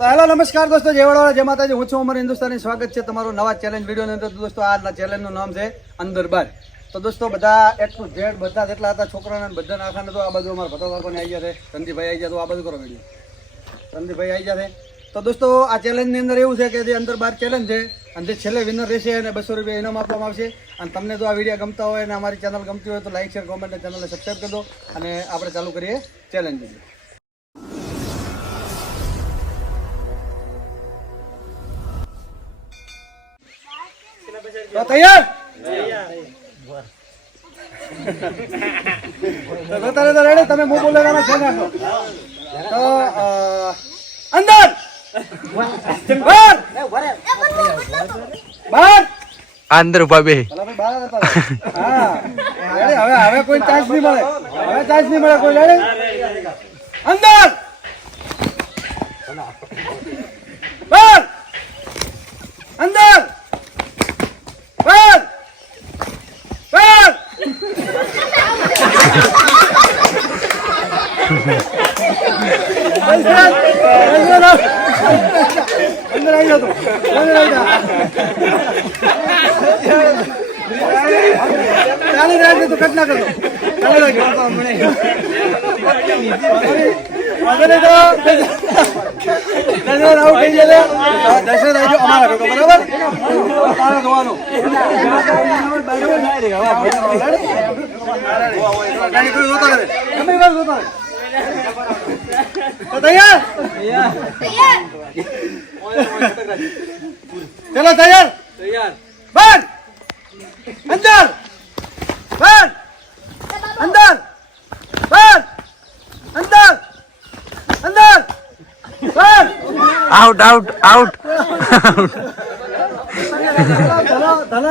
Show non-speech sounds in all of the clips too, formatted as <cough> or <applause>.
તો હેલો, નમસ્કાર દોસ્તો, જય જે માતાજી. હું છું અમર હિન્દુસ્તાની સ્વાગત છે તમારું નવા ચેલેન્જ વિડીયોની અંદર. દોસ્તો, આજના ચેલેન્જનું નામ છે અંદર બાર તો દોસ્તો, બધા ટુ ઝેડ, બધા જેટલા હતા છોકરાને બધા નાખાને તો આ બધું અમારા ભતો બાળકોને આવી જશે સંદીપભાઈ આવી જાય તો આ બાજુ કરો વીડિયો સંદીપભાઈ આવી જશે તો દોસ્તો, આ ચેલેન્જની અંદર એવું છે કે જે અંદર બાર ચેલેન્જ છે, અને જે છેલ્લે વિનર રહેશે અને બસો રૂપિયા ઇનામ આપવામાં આવશે. અને તમને જો આ વીડિયો ગમતા હોય અને અમારી ચેનલ ગમતી હોય તો લાઈક શેર કોમેન્ટ ચેનલને સબસ્ક્રાઈબ કરી દો. અને આપણે ચાલુ કરીએ ચેલેન્જ તો તૈયાર? તારે તો રેડે તમે હું બોલેલા છે નાખો તો અંદર! બહાર બહાર અંદર ઊભા બે ભલા ભાઈ બહાર હતા. હા. રેડી? હવે હવે કોઈ ચાન્સ નહીં મળે. હવે ચાન્સ નહીં મળે. કોઈ લડે અંદર બહાર અંદર બહાર બહાર અંદર આવી જતો અંદર આવી જા ચાલી રહ્યા તો કટ ના કરતો ચાલી રાખજો દશરથ આઉટ થઈ જશે દશરથ આવી અમારા ભેગો બરાબર તારે જોવાનું ગાડી કોઈ જોતા રહે ગમે વાર જોતા રહે તો તૈયાર ચલો તૈયાર બંધ અંદર બંધ અંદર બંધ અંદર અંદર બંધ આઉટ આઉટ આઉટ ધનો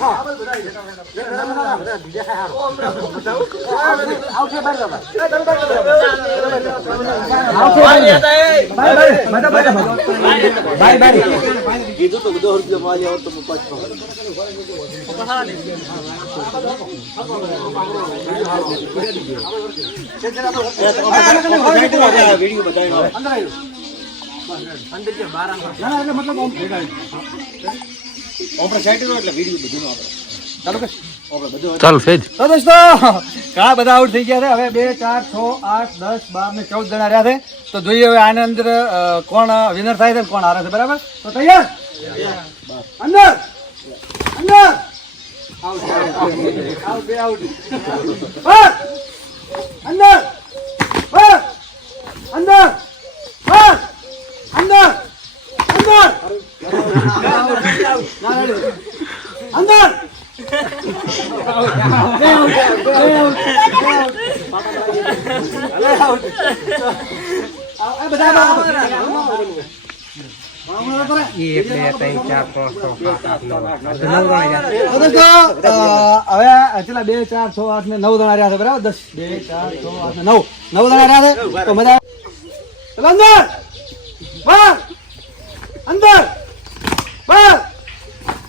જમા કો બે બે આઉટ, બે આઉટ. ચલો બહાર ગીરો બતાવો બહાર ગીરો તમે આવજો એવું બધા. ચાલો તો દોસ્તો ઘણા બધા આઉટ થઈ ગયા છે. હવે બે ચાર છ આઠ દસ બાર ને ચૌદ જણા રહ્યા છે. તો જોઈએ હવે આની અંદર કોણ વિનર થાય છે કોણ હારે છે. બરાબર? તો તૈયાર? અંદર! અંદર! Out, out, out. Out, બે અંદર! બહાર. અંદર! અંદર ના, ready. અંદર હવે છેલ્લા બે ચાર છ આઠ ને નવ જણા રહ્યા છે બરાબર દસ બે ચાર છ આઠ નવ નવ જણા રહ્યા છે તો મજા અંદર અંદર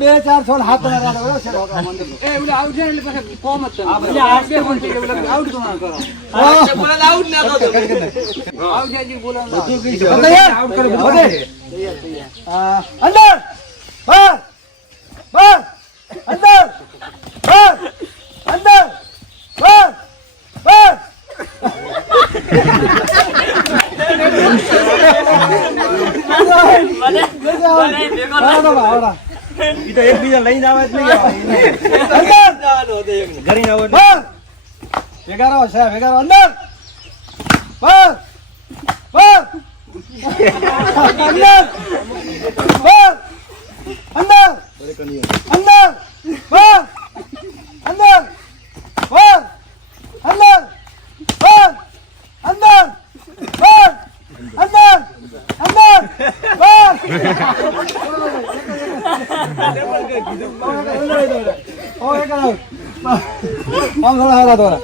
હજી ચાર છોડ હાથ? આ, અંદર બહાર અંદર એકબીજા લઈને આવે જ નહીં અંદર ઘરે આવો એટલે બસ ભેગા રહો સાહેબ ભેગા રહો અંદર બસ બસ અંદર બસ અંદર અંદર બસ ઓ એક આવ આમ થોડા હાલા થોડા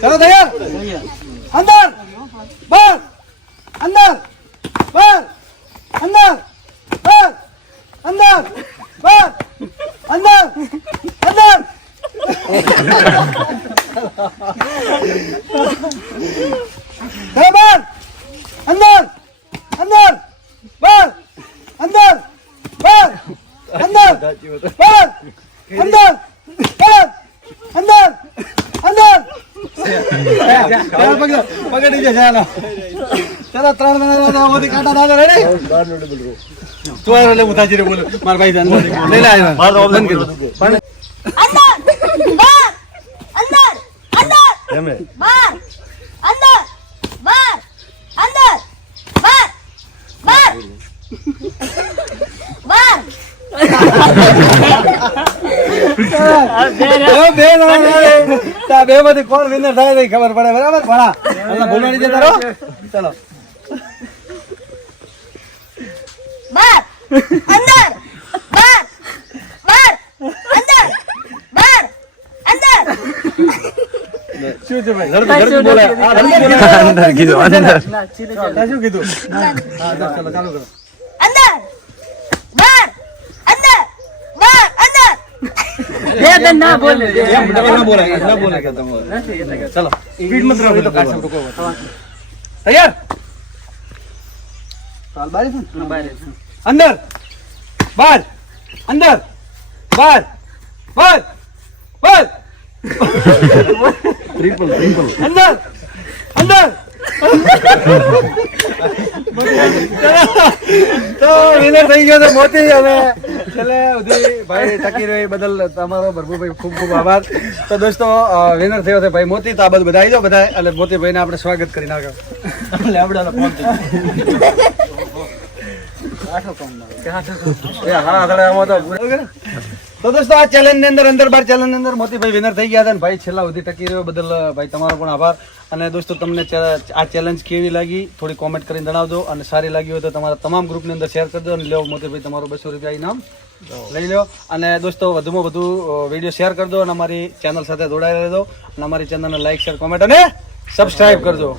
ચલો તૈયાર અંદર બસ અંદર બસ અંદર બસ અંદર બસ અંદર અંદર બરાબર અંદર અંદર બસ અંદર બસ અંદર બસ અંદર બસ અંદર અંદર ચાલો ત્રણ મહિના કાંટા દાદા રેડી ચોર એટલે રે ભાઈ અંદર લઈ બે આવે. બે માંથી કોણ વિનર થાય નહીં ખબર પડે બરાબર? ભણા. એટલે બોલવાની જતા રહો ચલો. અંદર. અંદર. અંદર. શું છે ભાઈ? ઝડપી ઝડપી બોલે. આ ઝડપી બોલે. અંદર કીધું અંદર. શું કીધું? હા ચાલો ચાલુ કરો. અંદર બહાર અંદર બહાર અંદર એમ ના બોલે ના બોલે કે તમે ચલો. સ્પીડ મત રાખો તો કાશે રોકો તૈયાર? ચાલ બારી છે ને? અંદર. બાર. અંદર. બાર. બાર. બાર. ટ્રિપલ ટ્રિપલ અંદર. અંદર. <laughs> તો વિનર થઈ ગયો છે મોતી અને છેલ્લે સુધી ભાઈ ટકી રહ્યો બદલ તમારો ભરભૂભાઈ ખૂબ ખૂબ આભાર. તો દોસ્તો વિનર થયો છે ભાઈ મોતી તાબત આ બધું આવી જાઓ બધા એટલે મોતી ભાઈને આપણે સ્વાગત કરી નાખ્યો. એટલે આપણે ફોન એ હા હા આમાં તો? તો દોસ્તો આ ચેલેન્જની અંદર અંદર બાર ચેલેન્જની અંદર મોતીભાઈ વિનર થઈ ગયા હતા ભાઈ છેલ્લા સુધી ટકી રહ્યો. બદલ ભાઈ તમારો પણ આભાર. અને દોસ્તો તમને આ ચેલેન્જ કેવી લાગી, થોડી કોમેન્ટ કરીને જણાવજો અને સારી લાગી હોય તો તમારા તમામ ગ્રુપની અંદર શેર કરજો અને લેવો મોતીભાઈ તમારો બસો રૂપિયા ઇનામ લઈ લો અને દોસ્તો વધુમાં વધુ વીડિયો શેર કરજો અને અમારી ચેનલ સાથે જોડાઈ રહેજો. અને અમારી ચેનલને લાઈક શેર કોમેન્ટ અને સબસ્ક્રાઇબ કરજો.